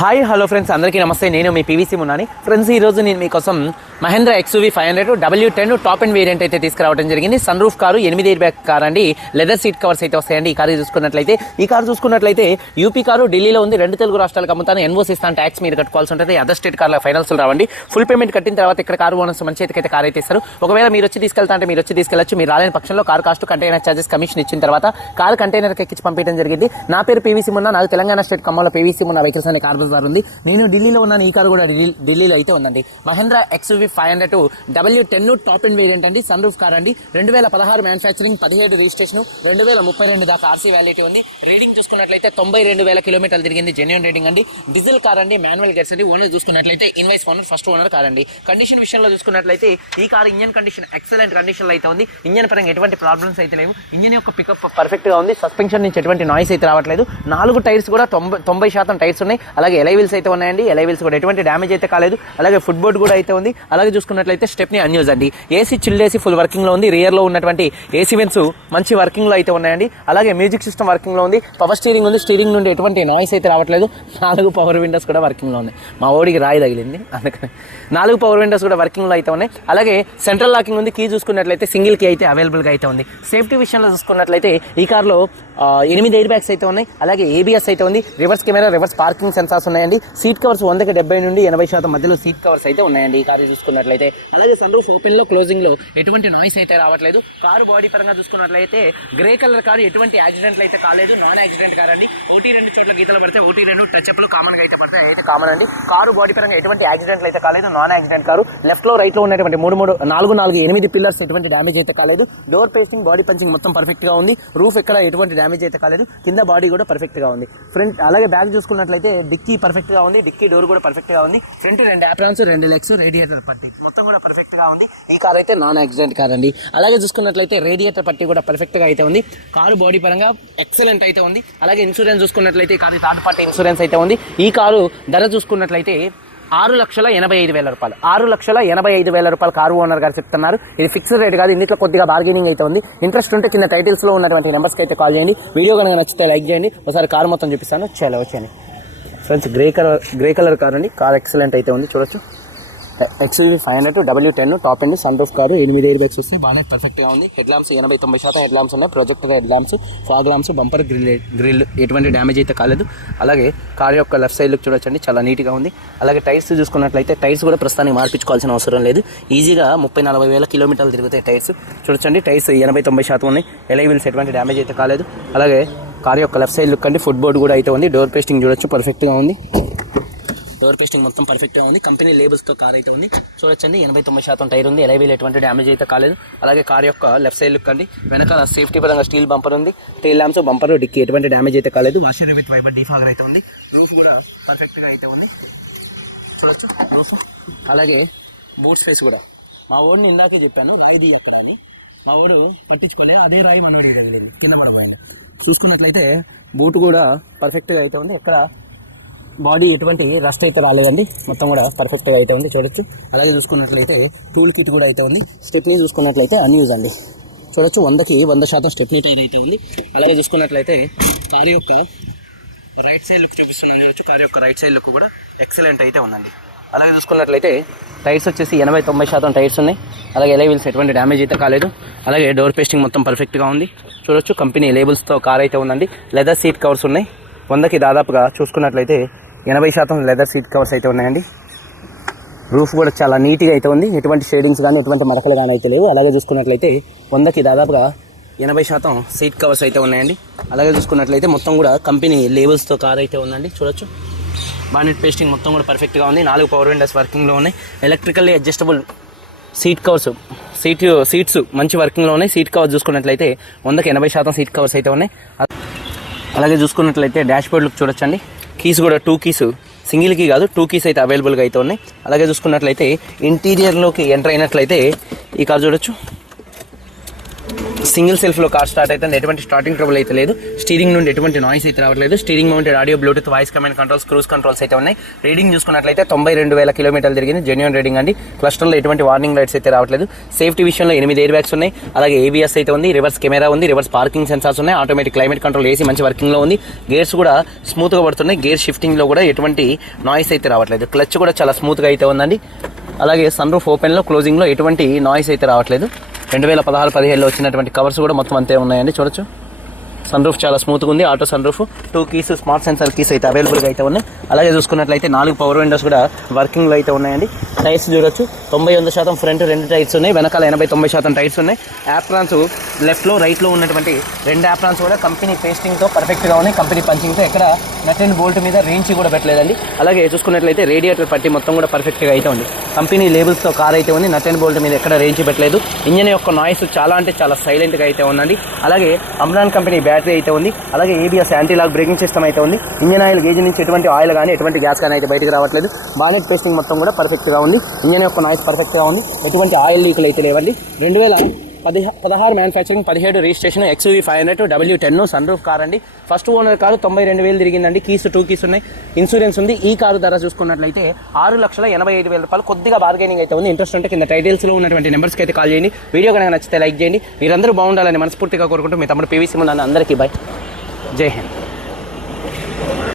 Hi hello friends, అందరికీ నమస్తే. నేను మీ పీవీసీ మున్నాని. ఫ్రెండ్స్, ఈరోజు నేను మీకోసం Mahindra XUV 500 W10 top and variant అయితే తీసుకురావడం జరిగింది. Sun roof car, 8 air bag car అండి. లెదర్ సీట్ కవర్స్ అయితే వస్తాయండి. ఈ కారు చూసుకున్నట్లయితే యూపీ కారు ఢిల్లీలో ఉంది. 2 తెలుగు రాష్ట్రాలకు అమ్ముతాను. ఎన్ఓసి ఇస్తాను, ట్యాక్స్ మీరు కట్టుకోవాల్సి ఉంటుంది. అదర్ స్టేట్ కార్ల ఫైనాన్స్ రావండి. ఫుల్ పేమెంట్ కట్టిన తర్వాత ఇక్కడ కారు ఓనర్స్ మంచి అయితే కార్ అయితే ఇస్తారు. ఒకవేళ మీరు వచ్చి తీసుకెళ్ళచ్చు. మీరు రాలేని పక్షంలో car cost, container charges, commission ఇచ్చిన తర్వాత కారు కంటైనర్కి ఎక్కించి పంపించడం జరిగింది. నా పేరు పీవీసీ మున్నా. నాకు తెలంగాణ స్టేట్ ఖమ్మంలో పీవీసీ మున్నా వెహికల్స్ అనే కార్ బజార్ ఉంది. నేను ఢిల్లీలో ఉన్నాను. ఈ కారు కూడా ఢిల్లీలో అయితే ఉందండి. Mahindra XUV 500 W10 top and variant అండి. సన్ రూఫ్ కార్ అండి. 2016 మ్యానుఫ్యాక్చరింగ్, 17 రిజిస్ట్రేషన్, 2032 దాకా ఆర్సీ వ్యాలిటీ ఉంది. రేటింగ్ చూసుకున్నట్లయితే 92,000 కిలోమీటర్లు తిరిగింది. జెన్యూన్ రేటింగ్ అండి. డీజిల్ కార్ అండి. మాన్యువల్ గేర్స్ అండి. ఓనర్ చూసుకున్నట్లయితే invoice owner, first owner car అండి. కండిషన్ విషయంలో చూసుకున్నట్లయితే ఈ car engine condition excellent condition లో అయితే ఉంది. ఇంజన్ పరంగా ఎటువంటి ప్రాబ్లమ్స్ అయితే లేవు. ఇంజన్ యొక్క పికప్ పర్ఫెక్ట్ గా ఉంది. సస్పెన్షన్ నుంచి ఎటువంటి నాయిస్ అయితే రావట్లేదు. 4 టైర్స్ కూడా 90% టైర్స్ ఉన్నాయి. అలాగే ఎలై వీల్స్ అయితే ఉన్నాయండి. ఎలై వీల్స్ కూడా ఎటువంటి డ్యామేజ్ అయితే కాలేదు. అలాగే ఫుట్ బోర్డ్ కూడా అయితే ఉంది. అలాగే చూసుకున్నట్లయితే స్టెప్నీ అన్యూజ్ అండి. AC chilled AC full working లో ఉంది. రియర్ లో ఉన్నటువంటి ఏసీ వెన్స్ మంచి వర్కింగ్ లో అయితే ఉన్నాయండి. అలాగే మ్యూజిక్ సిస్టమ్ వర్కింగ్ లో ఉంది. పవర్ స్టీరింగ్ ఉంది. స్టీరింగ్ నుండి ఎటువంటి నాయిస్ అయితే రావట్లేదు. 4 పవర్ విండోస్ కూడా వర్కింగ్ లో ఉన్నాయి. మా ఓడికి రాయి తగిలింది, అందుకని 4 పవర్ విండోస్ కూడా వర్కింగ్ లో అయితే ఉన్నాయి. అలాగే సెంట్రల్ లాకింగ్ ఉంది. కీ చూసుకున్నట్లయితే సింగిల్ కీ అయితే అవైలబుల్ గా అయితే ఉంది. సేఫ్టీ విషయంలో చూసుకున్నట్లయితే ఈ కార్లో 8 ఎయిర్ బ్యాగ్స్ అయితే ఉన్నాయి. అలాగే ఏబిఎస్ అయితే ఉంది. Reverse camera, reverse parking sensors ఉన్నాయండి. సీట్ కవర్స్ 100కి 70 నుండి 80% మధ్యలో సీట్ కవర్స్ అయితే ఉన్నాయండి ఈ కారు చూసుకున్నట్లయితే. అలాగే సన్ రూఫ్ ఓపెన్ లో, క్లోజింగ్ లో ఎటువంటి నాయిస్ అయితే రావట్లేదు. కారు బాడీ పరంగా చూసుకున్నట్లయితే గ్రే కలర్ కారు, ఎటువంటి యాక్సిడెంట్లు అయితే కాలేదు. నాన్ యాక్సిడెంట్ కార్ అండి. 1-2 చోట్ల గీతలు పడితే 1-2 టచ్అప్ లో కామన్ గా అయితే పడతాయి. అయితే కామన్ అండి. కారు బాడీ పరంగా ఎటువంటి యాక్సిడెంట్లు అయితే కాలేదు. Non accident car. లెఫ్ట్ లో, రైట్ లో ఉన్నటువంటి 8 పిల్లర్స్ ఎటువంటి డ్యామేజ్ అయితే కాలేదు. డోర్ పేస్టింగ్, బాడీ పంచింగ్ మొత్తం పర్ఫెక్ట్ గా ఉంది. రూఫ్ ఎక్కడ ఎటువంటి డ్యామేజ్ అయితే కాలేదు. కింద బాడీ కూడా పర్ఫెక్ట్ గా ఉంది. ఫ్రంట్ అలాగే బ్యాక్ చూసుకున్నట్లయితే డిక్కీ పర్ఫెక్ట్ గా ఉంది. డిక్కీ డోర్ కూడా పర్ఫెక్ట్ గా ఉంది. ఫ్రంట్ 2 ఆప్రాన్స్, 2 లెగ్స్, రేడియేటర్ పట్టి మొత్తం కూడా పర్ఫెక్ట్ గా ఉంది. ఈ కార్ అయితే నాన్ యాక్సిడెంట్ కార్ అండి. అలాగే చూసుకున్నట్లయితే రేడియేటర్ పట్టి కూడా పర్ఫెక్ట్ గా అయితే ఉంది. కారు బాడీ పరంగా ఎక్సలెంట్ అయితే ఉంది. అలాగే ఇన్సూరెన్స్ చూసుకున్నట్లయితే ఈ కారు థర్డ్ పార్టీ ఇన్సూరెన్స్ అయితే ఉంది. ఈ కారు ధర చూసుకున్నట్లయితే 6,85,000 రూపాయలు. 6,85,000 రూపాయలు కారు ఓనర్ గారు చెప్తున్నారు. ఇది ఫిక్స్డ్ రేట్ కాదు. ఇందులో కొద్దిగా బార్గెనింగ్ అయితే ఉంది. ఇంట్రెస్ట్ ఉంటే కింద టైటిల్స్ లో ఉన్నటువంటి నెంబర్స్కి అయితే కాల్ చేయండి. వీడియో కనుక నచ్చితే లైక్ చేయండి. ఒకసారి కారు మొత్తం చూపిస్తాను. చాలా వచ్చాను ఫ్రెండ్స్. గ్రే కలర్ కార్ అండి. కార్ ఎక్సలెంట్ అయితే ఉంది. చూడొచ్చు. XUV 500 W10 top and sun roof car. 8 air bags వస్తాయి. బాగానే పర్ఫెక్ట్ గా ఉంది. హెడ్ ల్యాంప్స్ 80-90% హెడ్ ల్యాంప్స్ ఉన్నాయి. Projector head lamps, fog lamps, bumper grille ఎటువంటి డ్యామేజ్ అయితే కాలేదు. అలాగే కార్ యొక్క లెఫ్ట్ సైడ్ లుక్ చూడొచ్చండి, చాలా నీట్ గా ఉంది. అలాగే టైర్స్ చూసుకున్నట్లయితే టైర్స్ కూడా ప్రస్తుతానికి మార్పించుకోవాల్సిన అవసరం లేదు. ఈజీగా 30-40,000 కిలోమీటర్లు తిరుగుతాయి టైర్స్. చూడొచ్చండి, టైర్స్ 80-90% ఉన్నాయి. ఎలై వీల్స్ ఎటువంటి డ్యామేజ్ అయితే కాలేదు. అలాగే కార్ యొక్క లెఫ్ట్ సైడ్ లుక్ అండి. ఫుట్ బోర్డ్ కూడా అయితే ఉంది. డోర్ పేస్టింగ్ చూడొచ్చు, పర్ఫెక్ట్ గా ఉంది. డోర్ పేస్టింగ్ మొత్తం పర్ఫెక్ట్గా ఉంది. కంపెనీ లేబుల్స్తో కార్ అయితే ఉంది. చూడొచ్చండి, 80-90% టైర్ ఉంది. ఎలైవీల్ ఎటువంటి డ్యామేజ్ అయితే కాలేదు. అలాగే కార్ యొక్క లెఫ్ట్ సైడ్ లుక్ అండి. వెనకాల సేఫ్టీ పరంగా స్టీల్ బంపర్ ఉంది. టైల్ ల్యాంప్స్, బంపర్, డిక్కీ ఎటువంటి డ్యామేజ్ అయితే కాలేదు. వాషర్ విత్ వైబర్ డీఫాగర్ అయితే ఉంది. రూఫ్ కూడా పర్ఫెక్ట్గా అయితే ఉంది. చూడొచ్చు రూఫ్. అలాగే బూట్ స్పేస్ కూడా. మా ఓడిని ఇందాకే చెప్పాను రాయిది ఎక్కడ అని. మా ఓడు పట్టించుకోలే, అదే రాయి మనోడికి తగిలింది, కింద పడిపోయింది. చూసుకున్నట్లయితే బూట్ కూడా పర్ఫెక్ట్గా అయితే ఉంది. ఎక్కడ బాడీ ఎటువంటి రస్ట్ అయితే రాలేదండి. మొత్తం కూడా పర్ఫెక్ట్గా అయితే ఉంది. చూడొచ్చు. అలాగే చూసుకున్నట్లయితే టూల్ కిట్ కూడా అయితే ఉంది. స్టెప్నీ చూసుకున్నట్లయితే అన్యూజ్ అండి. చూడొచ్చు, 100కి 100% స్టెప్నీ టైర్ అయితే ఉంది. అలాగే చూసుకున్నట్లయితే కార్ యొక్క రైట్ సైడ్ లుక్ చూపిస్తున్నాను. చూడొచ్చు, కార్ యొక్క రైట్ సైడ్ లుక్ కూడా ఎక్సలెంట్ అయితే ఉందండి. అలాగే చూసుకున్నట్లయితే టైర్స్ వచ్చేసి 80-90% టైర్స్ ఉన్నాయి. అలాగే ఎలై వీల్స్ ఎటువంటి డ్యామేజ్ అయితే కాలేదు. అలాగే డోర్ పేస్టింగ్ మొత్తం పర్ఫెక్ట్గా ఉంది. చూడొచ్చు, కంపెనీ లేబుల్స్తో కార్ అయితే ఉందండి. లెదర్ సీట్ కవర్స్ ఉన్నాయి. 100కి దాదాపుగా చూసుకున్నట్లయితే 80% లెదర్ సీట్ కవర్స్ అయితే ఉన్నాయండి. రూఫ్ కూడా చాలా నీట్గా అయితే ఉంది. ఎటువంటి షేడింగ్స్ కానీ ఎటువంటి మరకలు కానీ అయితే లేవు. అలాగే చూసుకున్నట్లయితే 100కి దాదాపుగా 80% సీట్ కవర్స్ అయితే ఉన్నాయండి. అలాగే చూసుకున్నట్లయితే మొత్తం కూడా కంపెనీ లేబుల్స్తో కార్ అయితే ఉందండి. చూడొచ్చు, బానెట్ పేస్టింగ్ మొత్తం కూడా పర్ఫెక్ట్గా ఉంది. 4 పవర్ విండోస్ వర్కింగ్లో ఉన్నాయి. Electrically adjustable seat covers, seats మంచి వర్కింగ్లో ఉన్నాయి. సీట్ కవర్స్ చూసుకున్నట్లయితే 100కి 80% సీట్ కవర్స్ అయితే ఉన్నాయి. అలాగే చూసుకున్నట్లయితే డాష్ బోర్డ్ లుక్ చూడొచ్చండి. కీస్ కూడా 2 కీస్, సింగిల్ కీ కాదు 2 కీస్ అయితే అవైలబుల్గా అయితే ఉన్నాయి. అలాగే చూసుకున్నట్లయితే ఇంటీరియర్లోకి ఎంటర్ అయినట్లయితే ఈ కార్ చూడొచ్చు. సింగిల్ సెల్ఫ్ లో కార్ స్టార్ట్ అయితే ఎటువంటి స్టార్టింగ్ ట్రబుల్ అయితే లేదు. స్టీరింగ్ నుండి ఎటువంటి నాయిస్ అయితే రావట్లేదు. Steering mounted audio, Bluetooth, voice command controls, cruise controls అయితే ఉన్నాయి. రీడింగ్ చూసుకున్నట్లయితే 92,000 కిలోమీటర్లు తిరిగింది. జెన్యూన్ రీడింగ్ అండి. క్లస్టర్ లో ఎటువంటి వార్నింగ్ లైట్స్ అయితే రావట్లేదు. సేఫ్టీ విషయంలో 8 ఎయిర్ బ్యాగ్స్ ఉన్నాయి. అలాగే ఏబిఎస్ అయితే ఉంది. రివర్స్ కెమెరా ఉంది. రివర్స్ పార్కింగ్ సెన్సార్స్ ఉన్నాయి. ఆటోమేటిక్ క్లైమేట్ కంట్రోల్, ఏసీ మంచి వర్కింగ్ లో ఉంది. గేర్స్ కూడా స్మూత్ గా పడుతున్నాయి. గేర్ షిఫ్టింగ్ లో కూడా ఎటువంటి నాయిస్ అయితే రావట్లేదు. క్లచ్ కూడా చాలా స్మూత్ గా అయితే ఉందండి. అలాగే సన్ రూఫ్ ఓపెన్ లో, క్లోజింగ్ లో ఎటువంటి నాయిస్ అయితే రావట్లేదు. 2016-17లో వచ్చినటువంటి కవర్స్ కూడా మొత్తం అంతే ఉన్నాయండి. చూడొచ్చు సన్ రూఫ్ చాలా స్మూత్గా ఉంది. Auto sun roof, 2 keys, smart sensor keys అయితే అవైలబుల్గా అయితే ఉన్నాయి. అలాగే చూసుకున్నట్లయితే 4 పవర్ విండోస్ కూడా వర్కింగ్లో అయితే ఉన్నాయండి. టైర్స్ చూడొచ్చు 90-100% ఫ్రంట్ 2 టైర్స్ ఉన్నాయి. వెనకాల 80-90% టైర్స్ ఉన్నాయి. యాప్రాన్స్ లెఫ్ట్లో రైట్లో ఉన్నటువంటి 2 యాప్రాన్స్ కూడా కంపెనీ పేస్టింగ్తో పర్ఫెక్ట్గా ఉన్నాయి. కంపెనీ పంచింగ్తో ఎక్కడ నట్ అండ్ బోల్ట్ మీద రేంజ్ కూడా పెట్టలేదండి. అలాగే చూసుకున్నట్లయితే రేడియేటర్ పట్టి మొత్తం కూడా పర్ఫెక్ట్గా అయితే ఉంది. కంపెనీ లేబుల్స్తో కార్ అయితే ఉంది. నట్ అండ్ బోల్ట్ మీద ఎక్కడ రేంజ్ పెట్టలేదు. ఇంజన్ యొక్క నాయిస్ చాలా అంటే చాలా సైలెంట్గా అయితే ఉందండి. అలాగే అమ్రాన్ కంపెనీ బ్యాటరీ అయితే ఉంది. అలాగే ABS anti lock braking system అయితే ఉంది. ఇంజన్ ఆయిల్ గేజ్ నుంచి ఎటువంటి ఆయిల్ కానీ ఎటువంటి గ్యాస్ కానీ అయితే బయటకు రావట్లేదు. బానెట్ పేస్టింగ్ మొత్తం కూడా పర్ఫెక్ట్గా ఉంది. ఇంజన్ యొక్క నాయిస్ పర్ఫెక్ట్గా ఉంది. ఎటువంటి ఆయిల్ లీకులు అయితే లేవండి. 2016 manufacturing, 17 registration, XUV 500 W10 sun roof car అండి. ఫస్ట్ ఓనర్ కారు 92,000 తిరిగిందండి. కీస్ 2 కీస్ ఉన్నాయి. ఇన్సూరెన్స్ ఉంది. ఈ కారు ధర చూసుకున్నట్లయితే 6,85,000 కొద్దిగా బార్గెనింగ్ అయితే ఉంది. ఇంట్రెస్ట్ ఉంటే కింద టైటిల్స్లో ఉన్నటువంటి నెంబర్స్కి అయితే కాల్ చేయండి. వీడియో కనుక నచ్చితే లైక్ చేయండి. మీరందరూ బాగుండాలని మనస్ఫూర్తిగా కోరుకుంటూ మీ తమ్ముడు PVC ముందు అందరికీ బై. జై హింద్.